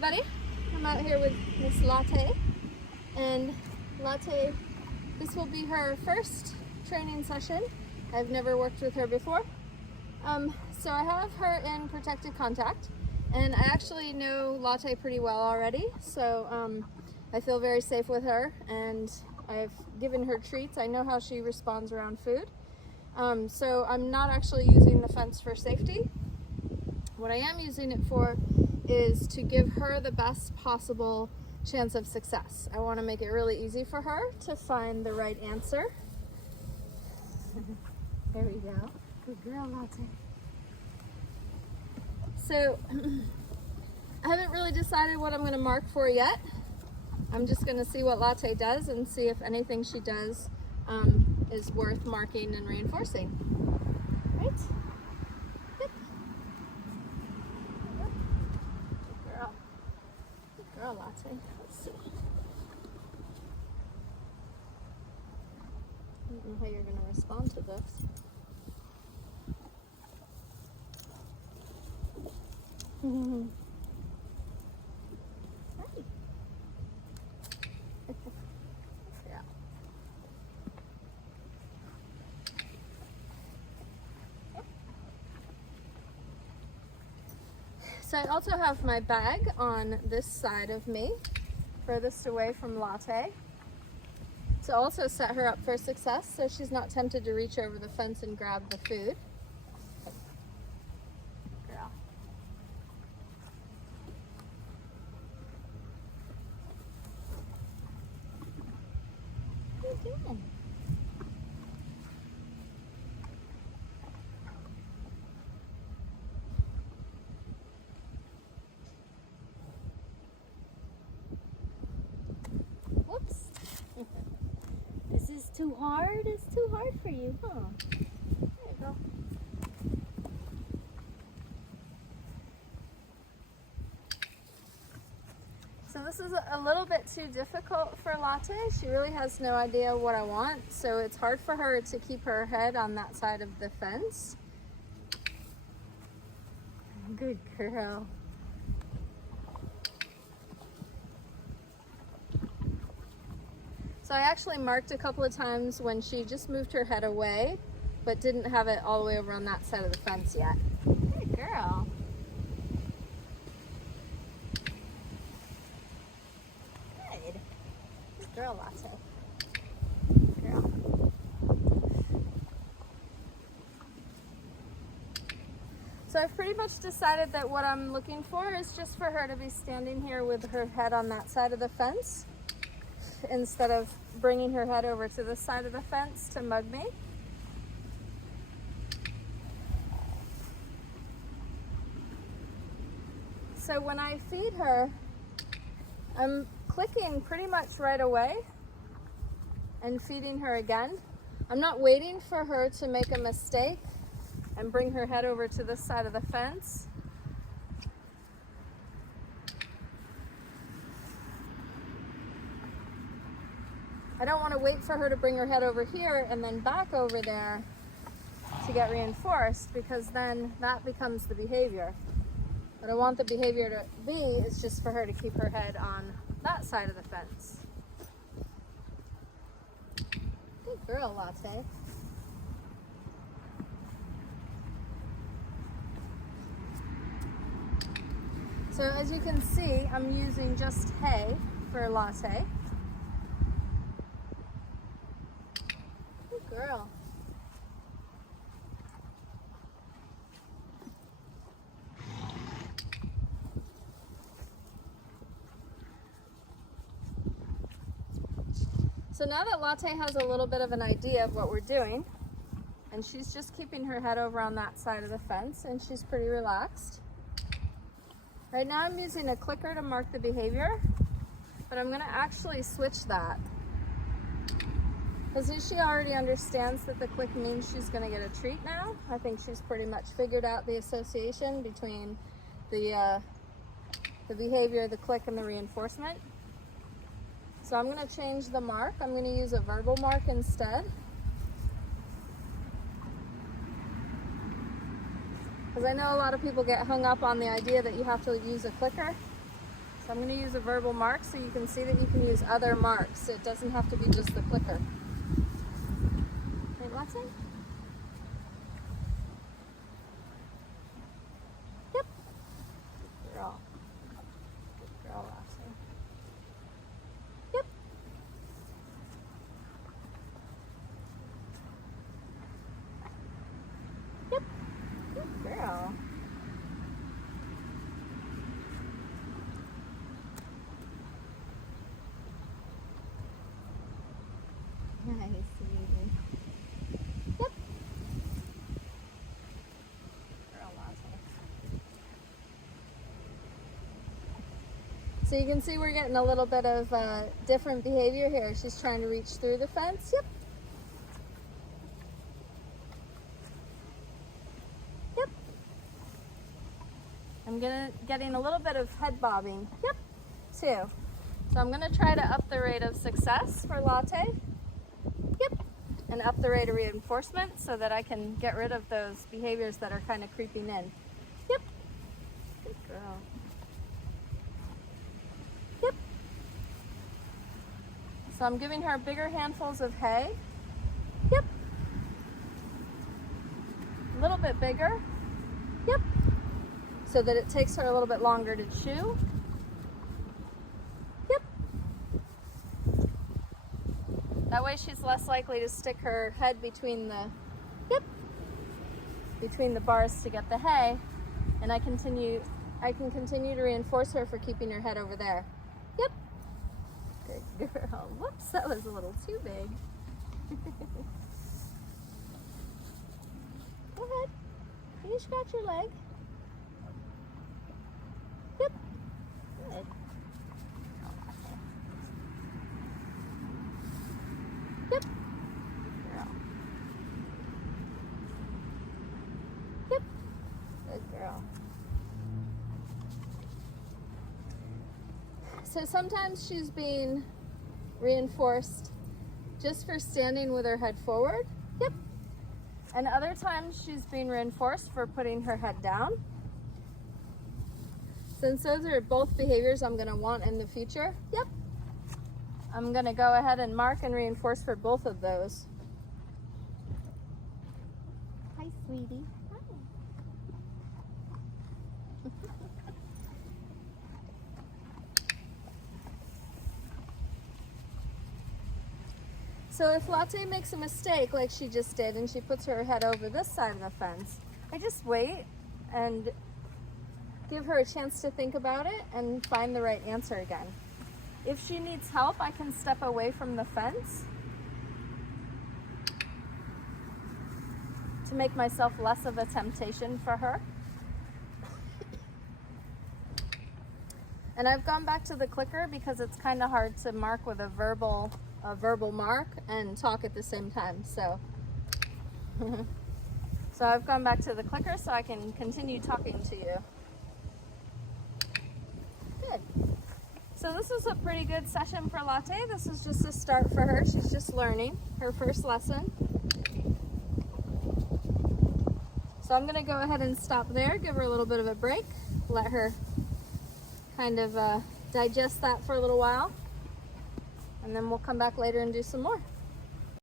everybody. I'm out here with Miss Latte, and Latte, this will be her first training session. I've never worked with her before. So I have her in protected contact, and I actually know Latte pretty well already, so I feel very safe with her, and I've given her treats. I know how she responds around food. So I'm not actually using the fence for safety. What I am using it for is to give her the best possible chance of success. I want to make it really easy for her to find the right answer. There we go. Good girl, Latte. So I haven't really decided what I'm going to mark for yet. I'm just going to see what Latte does and see if anything she does is worth marking and reinforcing. Right? Good. Good girl. Good girl, Latte. Let's see. I don't know how you're going to respond to this. Hi. Yeah. So I also have my bag on this side of me, furthest away from Latte, to also set her up for success so she's not tempted to reach over the fence and grab the food. Girl. What are you doing? Whoops. This is too hard? It's too hard for you, huh? There you go. So this is a little bit too difficult for Latte. She really has no idea what I want, so it's hard for her to keep her head on that side of the fence. Good girl. So I actually marked a couple of times when she just moved her head away, but didn't have it all the way over on that side of the fence yet. Good girl. Good. Good girl, Latte. Good girl. So I've pretty much decided that what I'm looking for is just for her to be standing here with her head on that side of the fence, instead of bringing her head over to this side of the fence to mug me. So when I feed her, I'm clicking pretty much right away and feeding her again. I'm not waiting for her to make a mistake and bring her head over to this side of the fence. I don't want to wait for her to bring her head over here and then back over there to get reinforced, because then that becomes the behavior. What I want the behavior to be is just for her to keep her head on that side of the fence. Good girl, Latte. So as you can see, I'm using just hay for Latte. Good girl. So now that Latte has a little bit of an idea of what we're doing, and she's just keeping her head over on that side of the fence, and she's pretty relaxed. Right now I'm using a clicker to mark the behavior, but I'm going to actually switch that. Because she already understands that the click means she's going to get a treat now. I think she's pretty much figured out the association between the behavior, the click, and the reinforcement. So I'm going to change the mark. I'm going to use a verbal mark instead. Because I know a lot of people get hung up on the idea that you have to use a clicker. So I'm going to use a verbal mark so you can see that you can use other marks. It doesn't have to be just the clicker. Right, Latte? Yep. Good girl. Good girl, Latte. Yep. Yep. Good girl. Nice, sweetie. Yep. Girl, Latte. So you can see we're getting a little bit of different behavior here. She's trying to reach through the fence. Yep. Yep. I'm getting a little bit of head bobbing. Yep. Too. So I'm gonna try to up the rate of success for Latte. Yep. And up the rate of reinforcement so that I can get rid of those behaviors that are kind of creeping in. Yep. Good girl. Yep. So I'm giving her bigger handfuls of hay. Yep. A little bit bigger. Yep. So that it takes her a little bit longer to chew. Yep. That way she's less likely to stick her head between the, yep, between the bars to get the hay. And I can continue to reinforce her for keeping her head over there. Yep. Good girl. Whoops, that was a little too big. Go ahead. Can you scratch your leg? Yep. Good. Yep. Girl. Yep. Good girl. So sometimes she's being reinforced just for standing with her head forward. Yep. And other times she's being reinforced for putting her head down. Since those are both behaviors I'm going to want in the future, yep, I'm going to go ahead and mark and reinforce for both of those. Hi, sweetie. Hi. So if Latte makes a mistake like she just did and she puts her head over this side of the fence, I just wait and give her a chance to think about it and find the right answer again. If she needs help, I can step away from the fence to make myself less of a temptation for her. And I've gone back to the clicker because it's kind of hard to mark with a verbal mark and talk at the same time. So, so I've gone back to the clicker so I can continue talking to you. Good. So this was a pretty good session for Latte. This is just a start for her. She's just learning her first lesson. So I'm going to go ahead and stop there, give her a little bit of a break, let her kind of digest that for a little while, and then we'll come back later and do some more.